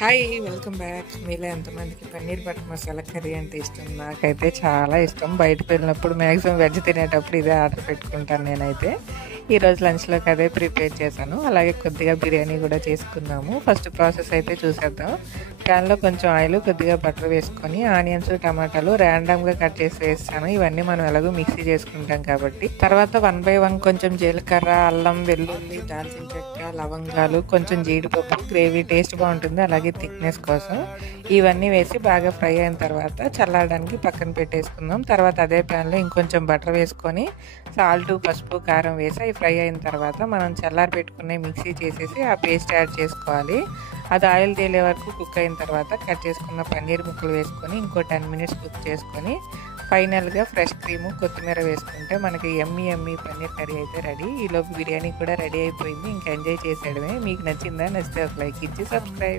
Hi welcome back. మీలో ఎంతమందికి paneer butter masala curry అంటే ఇష్టం? నాకైతే చాలా ఇష్టం. బయటకు వెళ్ళినప్పుడు మ్యాక్సిమం వెజ్ తినేటప్పుడు ఇదే ఆర్డర్ పెట్టుకుంటాను నేనైతే. ఈరోజు లంచ్లోకి అదే ప్రిపేర్ చేశాను. అలాగే కొద్దిగా బిర్యానీ కూడా చేసుకున్నాము. ఫస్ట్ ప్రాసెస్ అయితే చూసేద్దాం. ప్యాన్లో కొంచెం ఆయిల్, కొద్దిగా బటర్ వేసుకొని ఆనియన్స్, టమాటాలు ర్యాండమ్గా కట్ చేసి వేస్తాను. ఇవన్నీ మనం ఎలాగో మిక్సీ చేసుకుంటాం కాబట్టి. తర్వాత 1 by 1 కొంచెం జీలకర్ర, అల్లం, వెల్లుల్లి, దాల్చిన చెక్క, లవంగాలు, కొంచెం జీడిపప్పు, గ్రేవీ టేస్ట్ బాగుంటుంది. అలాగే థిక్నెస్ కోసం ఇవన్నీ వేసి బాగా ఫ్రై అయిన తర్వాత చల్లారడానికి పక్కన పెట్టేసుకుందాం. తర్వాత అదే ప్యాన్లో ఇంకొంచెం బటర్ వేసుకొని సాల్ట్, పసుపు, కారం వేసి అవి ఫ్రై అయిన తర్వాత మనం చల్లారి పెట్టుకునే మిక్సీ చేసేసి ఆ పేస్ట్ యాడ్ చేసుకోవాలి. అది ఆయిల్ తేలే వరకు కుక్ అయిన తర్వాత కట్ చేసుకున్న పన్నీర్ ముక్కలు వేసుకొని ఇంకో 10 minutes కుక్ చేసుకొని ఫైనల్గా ఫ్రెష్ క్రీము, కొత్తిమీర వేసుకుంటే మనకి ఎమ్మీ పన్నీర్ కర్రీ అయితే రెడీ. ఈలోపు బిర్యానీ కూడా రెడీ అయిపోయింది. ఇంకా ఎంజాయ్ చేసేయడమే. మీకు నచ్చిందా? నచ్చితే ఒక లైక్ ఇచ్చి సబ్స్క్రైబ్.